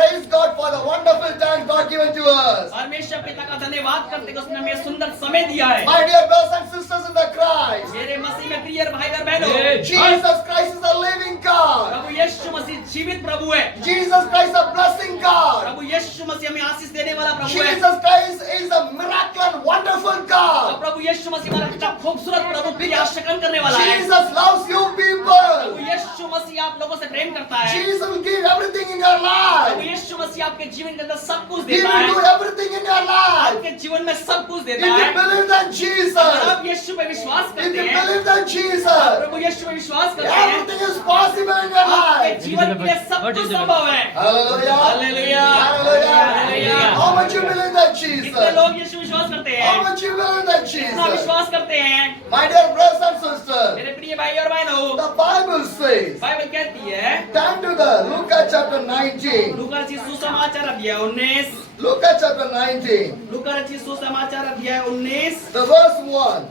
praise God for the wonderful time God given to us. परमेश्वर पिता का धन्यवाद करते हैं कि उसने हमें सुंदर समय दिया है। My dear brothers and sisters in the Christ, मेरे मसीह में प्रिय भाई और बहनों, Jesus Christ is a living God. प्रभु यीशु मसीह जीवित प्रभु है। Jesus Christ is a blessing God. प्रभु यीशु मसीह हमें आशीष देने वाला प्रभु है। Jesus Christ is a miracle and wonderful और God. प्रभु यीशु मसीह हमारा कितना खूबसूरत प्रभु प्रिय आश्चर्य करने वाला है। Jesus loves you Prabhu people. यीशु मसीह आप लोगों से प्रेम करता है। Jesus will give everything in your Prabhu life. यीशु मसीह आपके जीवन के अंदर सब कुछ He देता है। will do everything in your life. आपके जीवन में सब कुछ If देता you है। believe that अगर Jesus, आप यीशु पे विश्वास if करते you हैं, believe that Jesus, प्रभु यीशु पे विश्वास करते हैं, everything is possible in your आपके life. जीवन के लिए सब कुछ संभव है। Hallelujah. Hallelujah. Hallelujah. Hallelujah. How much you believe that कितने Jesus? लोग यीशु विश्वास करते How हैं? much you believe that कितना Jesus? विश्वास करते हैं? My dear brothers and sisters, मेरे प्रिय भाई और बहनों, the Bible says, बाइबल कहती है, turn to the Luke chapter 19. लूका रचित सुसमाचार अध्याय 19, Luke chapter 19, लूका रचित सुसमाचार अध्याय 19 the verse 1.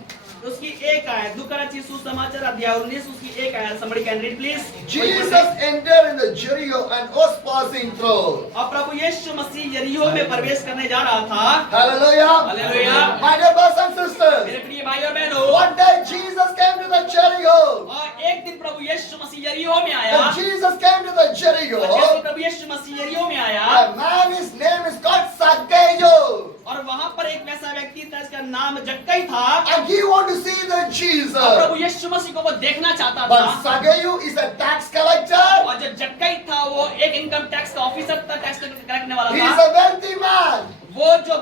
उसकी एक आयत, लूका रचित सुसमाचार अध्याय 19 उसकी एक आयत, somebody can read please. Jesus entered in the Jericho and was passing through. अब प्रभु यीशु मसीह यरीहो में प्रवेश करने जा रहा था। Hallelujah. Hallelujah. My dear brothers and sisters, मेरे प्रिय भाई और बहनों, one day Jesus came to the Jericho. और एक दिन प्रभु यीशु मसीह यरीहो में आया। When Jesus came to the और जैसे Jericho, प्रभु यीशु मसीह यरीहो में आया, a man, his name is called Zacchaeus. और वहां पर एक वैसा व्यक्ति था जिसका नाम जक्कई था। And he wanted to see the और Jesus. प्रभु यीशु मसीह को वो देखना चाहता But था। Zacchaeus is a tax collector. और जो जक्कई था वो एक इनकम टैक्स का ऑफिसर था, टैक्स कलेक्ट करने वाला He is था। a wealthy man. वो जो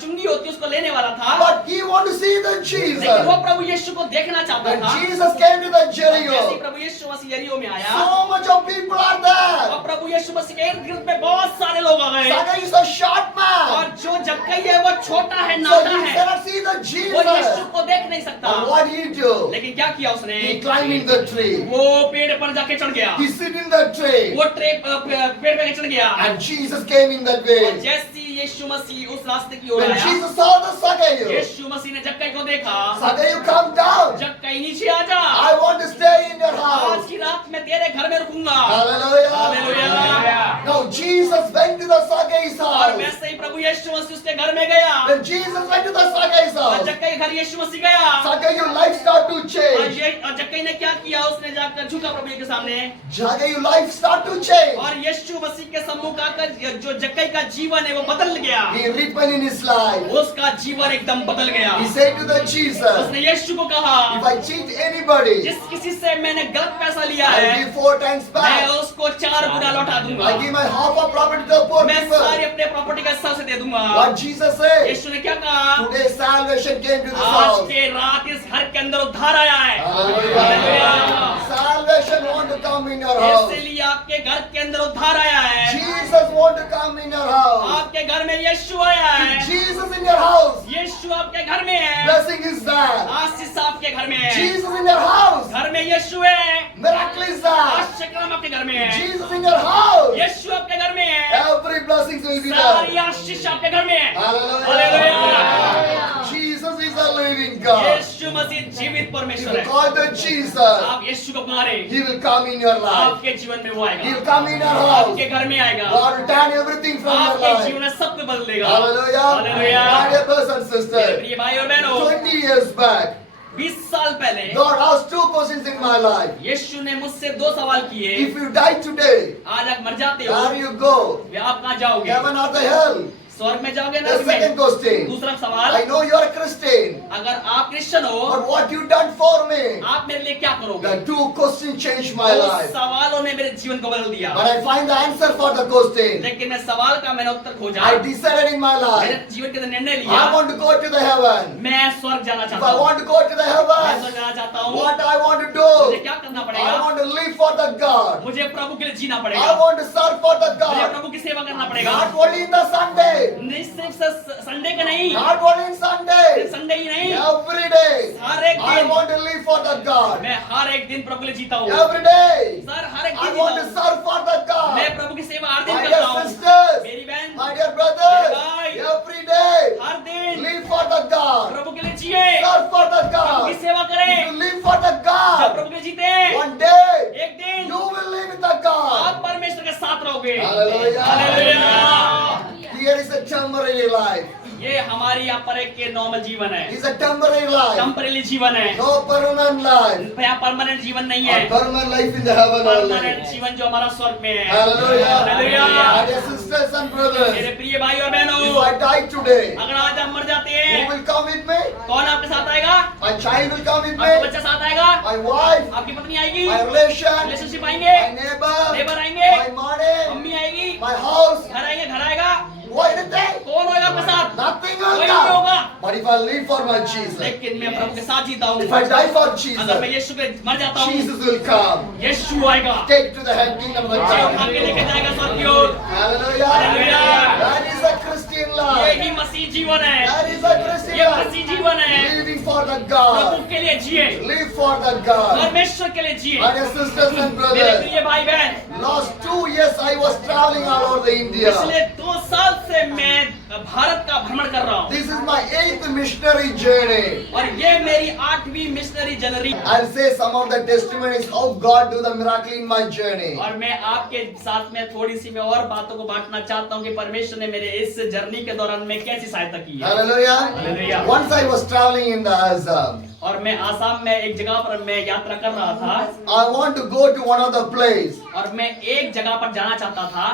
चुंगी होती है उसको लेने वाला था। But he wanted to see the लेकिन वो Jesus. प्रभु यीशु को देखना चाहता When था। Jesus came to the और जैसे ही Jericho, प्रभु यीशु मसीह यरीहो में आया, so much of people are there. और प्रभु यीशु मसीह के इर्द गिर्द में बहुत सारे लोग आ गए। Zacchaeus is a short man. और जो जक्कई है वो छोटा है, So नाटा he है, cannot see the वो यीशु Jesus. को देख नहीं सकता। And what he do? लेकिन क्या किया उसने? He climbed in the tree. वो पेड़ पर जाके चढ़ गया। He sit in the tree. वो पेड़ पे चढ़ गया। And Jesus came in that और way. जैसे ही यीशु मसीह उस रास्ते की ओर When आया, Jesus saw the Zacchaeus, यीशु मसीह ने जक्कई को देखा। Zacchaeus, come down. जक्कई नीचे आ जा, I want to stay in your आज house. की रात मैं तेरे घर में रुकूंगा। Hallelujah. Hallelujah. Now Jesus went to the Zacchaeus और house. वैसे ही प्रभु यीशु मसीह उसके घर में गया। When Jesus went to the Zacchaeus और house, जक्कई के घर यीशु मसीह गया। Zacchaeus' life started to change. और जक्कई ने क्या किया? उसने जाकर झुका प्रभु के सामने Zacchaeus' life started to change. और यीशु मसीह के सम्मुख आकर जो जक्कई का जीवन है वो बदल गया। He repented in his life. उसका जीवन एकदम बदल गया। He said to the Jesus, उसने यीशु को कहा, if I cheat anybody, जिस किसी से मैंने गलत पैसा लिया I'll है, give 4 times मैं back. उसको 4 गुना लौटा दूंगा। I give my half of property to the poor मैं people. सारी अपने प्रॉपर्टी का हिस्सा उसे दे दूंगा। What Jesus said? यीशु ने क्या कहा? Today salvation came to this आज house. के रात इस घर के अंदर उद्धार आया है। Hallelujah. Salvation want to come in your house. इसलिए आपके घर के अंदर उद्धार आया है। Jesus want to come in your house. आपके घर में यीशु आया है। Jesus in your house. यीशु आपके घर में है। Blessing is there. आशीष आपके घर में है। Jesus in your house. घर में यीशु है। Miracle is there. आश्चर्य आपके घर में है। Jesus in your house. यीशु आपके घर में है। Every blessings will be सारी there. आशीष आपके घर में है। Hallelujah. Jesus is a living God. यीशु मसीह जीवित If परमेश्वर you है। call the Jesus, आप यीशु को पुकारे, He will come in your life. आपके जीवन में वो He आएगा। will come in your house. आपके घर में आएगा। God will turn everything from your आपके life. जीवन में सब कुछ बदल देगा। Hallelujah. Hallelujah. My dear brothers and मेरे sisters, प्रिय भाई और बहनों, 20 years back, 20 साल पहले God asked 2 questions in my life. यीशु ने मुझसे 2 सवाल किए। If you die today, आज आप मर जाते हो, where you go? वे आप कहाँ जाओगे? Heaven or the hell? स्वर्ग में जाओगे The नरक second में? question. दूसरा सवाल, I know you are a Christian, अगर आप क्रिश्चियन हो, but what you done for me? आप मेरे लिए क्या करोगे? The 2 questions changed my उस life. सवालों ने मेरे जीवन को बदल दिया। But I find the answer for the question. लेकिन मैं सवाल का मैंने उत्तर खोजा। I decided in my मेरे life, जीवन के अंदर निर्णय I लिया, want to go to the heaven. मैं स्वर्ग जाना If चाहता I हूँ। want to go to the मैं heaven, स्वर्ग जाना चाहता हूँ। what I want to मुझे do? क्या करना I पड़ेगा? want to live for the God. मुझे प्रभु के लिए जीना I पड़ेगा। want to serve for the मुझे God. प्रभु की सेवा करना पड़ेगा। Not only in the Sunday. नहीं सिर्फ संडे का नहीं, Not only in सिर्फ Sunday. संडे ही नहीं, Every day. हर एक I दिन want to live for the God. मैं हर एक दिन प्रभु के लिए जीता हूँ। Every day. सर हर एक I दिन want to जीता हूँ। serve for the God. मैं प्रभु की सेवा हर दिन My करता dear हूँ। sisters, मेरी बहन, my dear brothers, मेरे भाई, every day हर दिन live for the God. प्रभु के लिए जिए, Serve for the प्रभु की God. सेवा करें। If you live for the जब God, प्रभु के लिए जीते, one day एक दिन you will live with the God. आप परमेश्वर के साथ रहोगे। जाओगे। Hallelujah. Hallelujah. Here is a temporary life. ये हमारी यहाँ पर एक नॉर्मल जीवन है, It's a temporary life. Temporary जीवन है, No permanent life. यहाँ परमानेंट जीवन नहीं है। A permanent life in the heaven permanent only. जीवन जो हमारा स्वर्ग में है। Hallelujah. Hallelujah. And dear sisters and brothers, मेरे प्रिय भाई और बहनों, if I die today, अगर आज हम मर जाते who हैं, will come with me? कौन आपके साथ आएगा? My child will come with आपका me. बच्चा साथ आएगा? My wife, आपकी पत्नी आएगी? my relation, रिलेशनशिप आएंगे? my neighbor, नेबर आएंगे? my money, मम्मी आएगी? my house. घर आएंगे? घर आएगा? What anything? कौन होगा आपके साथ? Nothing कोई will नहीं होगा। come. But if I live for my Jesus, लेकिन मैं प्रभु के साथ जीता हूँ। if I die for अगर मैं Jesus, यीशु पे मर जाता हूँ, Jesus will come. यीशु आएगा, Take to the head kingdom of the मुझे उठा के child. लेके जाएगा स्वर्ग की ओर। Hallelujah. Hallelujah. That is a Christian life. यही मसीह जीवन है, That is a Christian ये life. मसीह जीवन है। Living for the Prabhu God. के लिए जिए, Live for the God. परमेश्वर के लिए जिए। My dear sisters and मेरे brothers, प्रिय भाई बहन, last 2 years I was traveling all over the India. पिछले 2 साल से मैं भारत का भ्रमण कर रहा हूँ, This is my 8th missionary journey. और ये मेरी 8वीं missionary January. I'll say some of the testimonies how God do the miracle in my journey. और मैं आपके साथ में थोड़ी सी मैं और बातों को बांटना चाहता हूँ कि परमेश्वर ने मेरे इस जर्नी के दौरान में कैसी सहायता की है। Hallelujah. Hallelujah. Once I was traveling in the Assam. और मैं आसाम में एक जगह पर मैं यात्रा कर रहा था, I want to go to one of the place. और मैं एक जगह पर जाना चाहता था,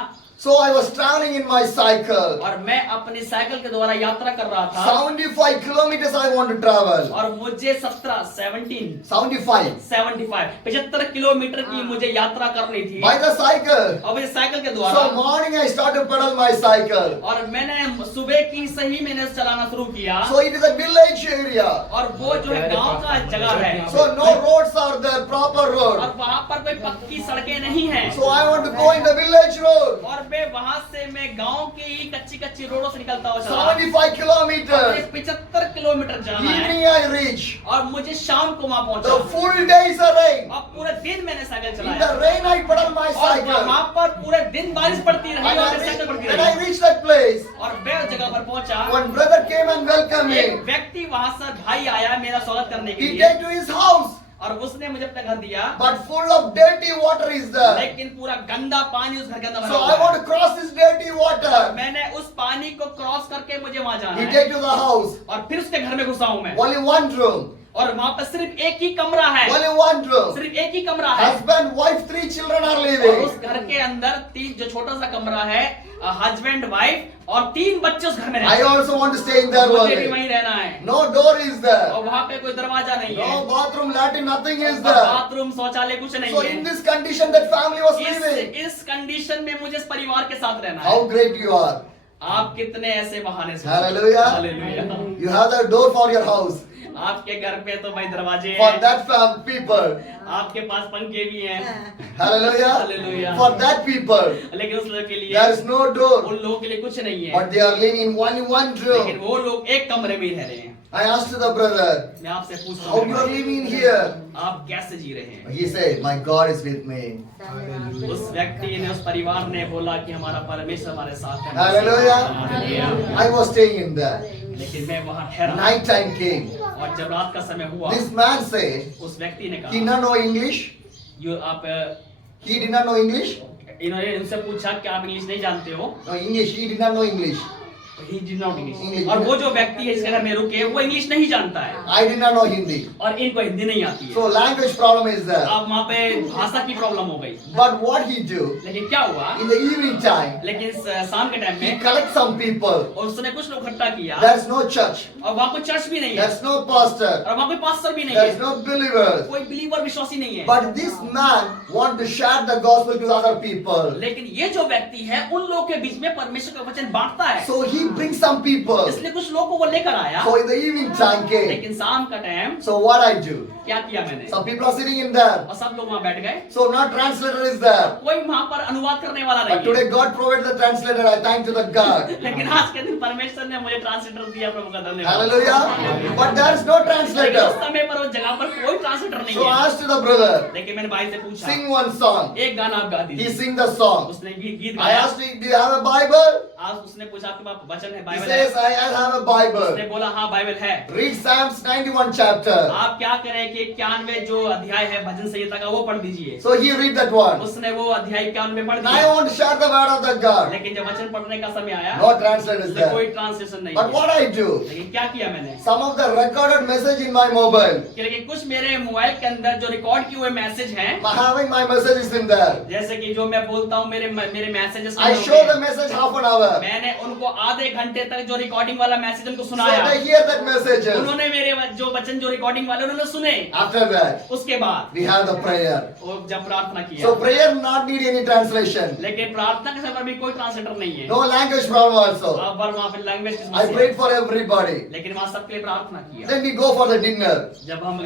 So I was traveling in my cycle. और मैं अपनी साइकिल के द्वारा यात्रा कर रहा था, 75 kilometers I want to travel. और मुझे 75 किलोमीटर की मुझे यात्रा करनी थी। By the cycle. और इस साइकिल के द्वारा, So morning I started to pedal my cycle. और मैंने सुबह की सही मैंने चलाना शुरू किया, So it is a village area. और वो जो है गांव का जगह है, So no roads are there, proper और road. वहाँ पर कोई पक्की सड़कें नहीं हैं, So I want to go in the village road. और मैं वहाँ से मैं गांव के ही कच्ची रोडों से निकलता हुआ चला। 75 kilometers. 75 किलोमीटर जाना है, Evening I reach. और मुझे शाम को वहाँ The पहुंचा, full day is a rain. और पूरे दिन मैंने साइकिल In चलाया, the rain I pedal my और cycle. वहाँ पर पूरे दिन बारिश पड़ती रही, And और मैं साइकिल पड़ती when I रही, reached that place, और मैं उस जगह पर पहुंचा। one brother came and welcomed एक me. व्यक्ति वहाँ से भाई आया मेरा स्वागत करने के He लिए, came to his house, और उसने मुझे अपना घर दिया, but full of dirty water is there. लेकिन पूरा गंदा पानी उस घर के अंदर भरा So हुआ I है। want to cross this dirty water. मैंने उस पानी को क्रॉस करके मुझे वहाँ जाना He है, came to the house. और फिर उसके घर में घुसा हूँ मैं, Only one room. और वहाँ पर सिर्फ एक ही कमरा है, Only one room. सिर्फ एक ही कमरा है, Husband, wife, 3 children are और living. उस घर के अंदर 3 जो छोटा सा कमरा है, हस्बैंड वाइफ और 3 बच्चे उस घर में I रहते हैं। also want to stay in there मुझे भी only. वहीं रहना है, No door is there. और वहाँ पे कोई दरवाजा नहीं है, No bathroom, latrine, nothing is और there. बाथरूम शौचालय कुछ नहीं So है। in this condition that family was living. इस कंडीशन में मुझे इस परिवार के साथ रहना है। How great you are. आप कितने ऐसे बहाने से, Hallelujah. Hallelujah. You have the door for your house. आपके घर पे तो भाई दरवाजे For हैं, that people. आपके पास पंखे भी हैं, Hallelujah. Hallelujah. For that people. लेकिन उस लोग के लिए, There is no door. उन लोगों के लिए कुछ नहीं है, But they are living in only one लेकिन room. वो लोग एक कमरे में ही रह रहे हैं। I asked the brother, मैं आपसे पूछता how you are हूँ, living here? आप कैसे जी रहे हैं? He said, my God is with me. उस व्यक्ति ने, उस परिवार ने बोला कि हमारा परमेश्वर हमारे साथ है। Hallelujah. Hallelujah. I was staying in there. लेकिन मैं वहाँ ठहरा, Night time came. और जब रात का समय हुआ, This man said, उस व्यक्ति ने he कहा, did not know English. आप He did not know English. इन्होंने उनसे पूछा कि आप इंग्लिश नहीं जानते हो? No English. He did not know English. He did not English. English. और वो जो व्यक्ति है जिसके घर में रुके, वो इंग्लिश नहीं जानता है, I did not know Hindi. और इनको हिंदी नहीं आती है। So language problem is there. अब वहाँ पे भाषा की प्रॉब्लम हो गई। But what he do? लेकिन क्या हुआ, In the evening time, लेकिन शाम के टाइम he में collect some people. और उसने कुछ लोग इकट्ठा किया, There's no church. और वहाँ कोई चर्च भी नहीं है, There's no pastor. और वहाँ कोई पास्टर भी नहीं There's है, no believers. कोई बिलीवर विश्वासी नहीं है। But this man want to share the gospel to other people. लेकिन ये जो व्यक्ति है उन लोगों के बीच में परमेश्वर का वचन बांटता है, So he brings some people. इसलिए कुछ लोगों को वो लेकर आया। So in the evening time came. लेकिन शाम का time So what I do? क्या किया मैंने, Some people are sitting in there. और सब लोग वहाँ बैठ गए, So no translator is there. कोई वहाँ पर अनुवाद करने वाला But नहीं है। today God provided the translator. I thank to the God. लेकिन आज के दिन परमेश्वर ने मुझे ट्रांसलेटर दिया, प्रभु का धन्यवाद। Hallelujah. But there is no लेकिन उस translator. समय पर उस जगह पर कोई ट्रांसलेटर नहीं So I है। asked the brother, लेकिन मैंने भाई से पूछा, sing one song. एक गाना आप गा He दीजिए। sing the song. उसने गीत I गाया। asked him, do you have a Bible? आज उसने पूछा आपके पास वचन है, He बाइबल है? says, I have a Bible. उसने बोला हाँ बाइबल है। Read Psalms 91 chapter. आप क्या करें कि 91 जो अध्याय है भजन संहिता का वो पढ़ दीजिए। So he read that one. उसने वो अध्याय 91 पढ़ Now I दिया। want to share the word of the God. लेकिन जब वचन पढ़ने का समय आया, No translation is उसमें कोई there. ट्रांसलेशन नहीं But है। what I do, लेकिन क्या किया मैंने some of the recorded message in my mobile, कि लेकिन कुछ मेरे मोबाइल के अंदर जो रिकॉर्ड किए हुए मैसेज हैं, having my messages in there. जैसे कि जो मैं बोलता हूँ मेरे messages I show the message half an hour. मैंने उनको आधे घंटे तक जो रिकॉर्डिंग वाला मैसेज उनको So सुनाया। they hear that messages. उन्होंने मेरे जो वचन जो रिकॉर्डिंग वाले उन्होंने सुने। After that, उसके बाद we have the prayer. वो जब प्रार्थना किया, So prayer not need any translation. लेकिन प्रार्थना के समय पर भी कोई ट्रांसलेटर नहीं है। No language problem also. अब वहाँ पे लैंग्वेज की I समस्या prayed है। for everybody. लेकिन वहाँ सबके लिए प्रार्थना किया। Then we go for the dinner. जब हम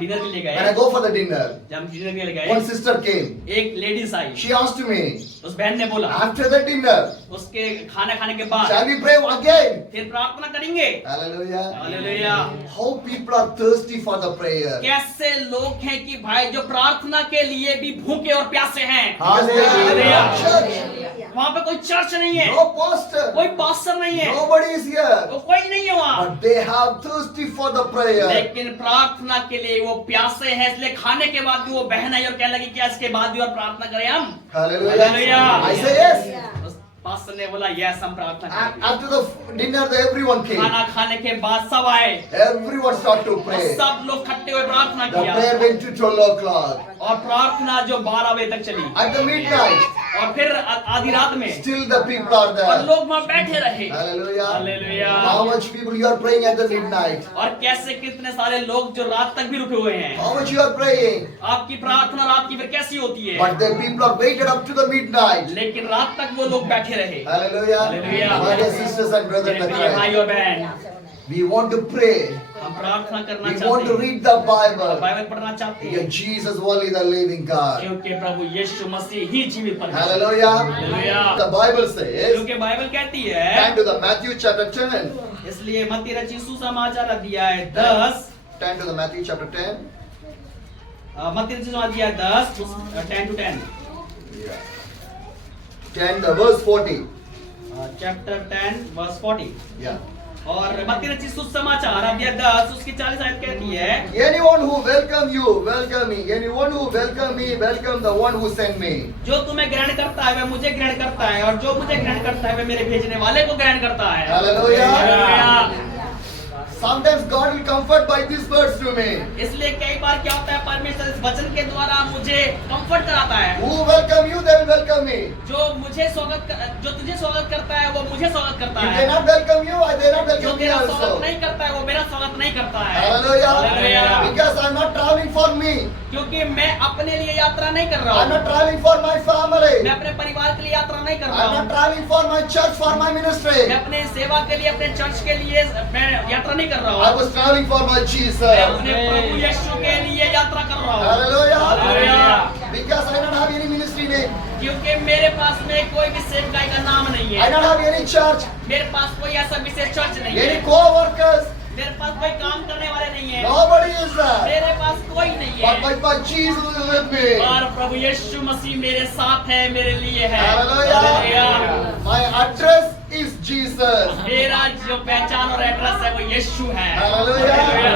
डिनर के लिए When I गए, go for the dinner, जब हम डिनर के लिए one गए, sister came. एक ladies I. She asked me, उस बहन ने बोला, after the dinner, उसके खाना खाने के बाद shall we pray again? फिर प्रार्थना करेंगे। Hallelujah. Hallelujah. How people are thirsty for the prayer. कैसे लोग हैं कि भाई जो प्रार्थना के लिए भी भूखे और प्यासे हैं। Hallelujah. Church. वहाँ पे कोई चर्च नहीं है, No pastor. कोई पास्टर नहीं है, Nobody is here. तो कोई नहीं है वहाँ। But they have thirsty for the prayer. लेकिन प्रार्थना के लिए वो प्यासे हैं, इसलिए खाने के बाद भी वो बहन आई और कहने लगी कि इसके बाद भी और प्रार्थना करें हम। Hallelujah. Hallelujah. I say yes. उस पास्टर ने बोला यस हम प्रार्थना करेंगे। After the dinner, everyone came. खाना खाने के बाद सब आए Everyone started to और pray. सब लोग इकट्ठे हुए प्रार्थना The किया prayer went to 12 o'clock. और प्रार्थना जो 12 बजे तक चली At the midnight, और फिर आधी रात में still the people are और there. लोग वहाँ बैठे रहे। Hallelujah. Hallelujah. How much people you are praying at the midnight? और कैसे कितने सारे लोग जो रात तक भी रुके हुए हैं। How much you are praying? आपकी प्रार्थना रात की फिर कैसी होती है? But the people are waited up to the midnight. लेकिन रात तक वो लोग बैठे रहे। Hallelujah. Hallelujah. My dear sisters and brothers मेरे in प्रिय भाई Christ, और बहन, we want to pray. हम प्रार्थना करना We want चाहते to हैं, read the Bible. बाइबल पढ़ना चाहते Because हैं, Jesus only the living God. क्योंकि प्रभु यीशु मसीह ही जीवित परमेश्वर। Hallelujah. Hallelujah. The Bible says, क्योंकि बाइबल कहती है, turn to the Matthew chapter 10. इसलिए मत्ती रचित सुसमाचार अध्याय 10, Turn to the Matthew chapter 10. मत्ती रचित अध्याय 10 10 to 10, 10 the verse 40. Chapter 10 verse 40। Yeah. और मत्ती रचित सुसमाचार अध्याय 10 उसकी 40 आयत कहती है, Anyone who welcome you, welcome me. Anyone who welcome me, welcome the one who sent me. जो तुम्हें ग्रहण करता है वह मुझे ग्रहण करता है और जो मुझे ग्रहण करता है वह मेरे भेजने वाले को ग्रहण करता है। Hallelujah. Hallelujah. Sometimes God will comfort by these words to me. इसलिए कई बार क्या होता है परमेश्वर इस वचन के द्वारा मुझे कंफर्ट कराता है। Who welcome you, they will welcome me. जो तुझे स्वागत करता है वो मुझे स्वागत करता If they है। not welcome you, they not जो welcome me तेरा स्वागत also. नहीं करता है वो मेरा स्वागत नहीं करता है। Hallelujah. Hallelujah. Because I'm not traveling for me. क्योंकि मैं अपने लिए यात्रा नहीं कर रहा I'm not हूँ, traveling for my family. मैं अपने परिवार के लिए यात्रा नहीं कर रहा I'm not हूँ, traveling for my church, for my ministry. मैं अपने सेवा के लिए अपने चर्च के लिए मैं यात्रा नहीं कर I रहा हूँ, was traveling for my मैं Jesus. अपने प्रभु यीशु के लिए यात्रा कर रहा हूँ। Hallelujah. Hallelujah. Because I don't have any ministry name. क्योंकि मेरे पास में कोई भी सेवकाई का नाम नहीं I है, don't have any church, मेरे पास कोई ऐसा विशेष चर्च नहीं any है, co-workers. मेरे पास कोई काम करने वाले नहीं है, Nobody is there. मेरे पास कोई नहीं But है, my Jesus is with me. और प्रभु यीशु मसीह मेरे साथ है, मेरे लिए है। Hallelujah. Hallelujah. My address is Jesus. मेरा जो पहचान और एड्रेस है वो यीशु है। Hallelujah. हालेलुया।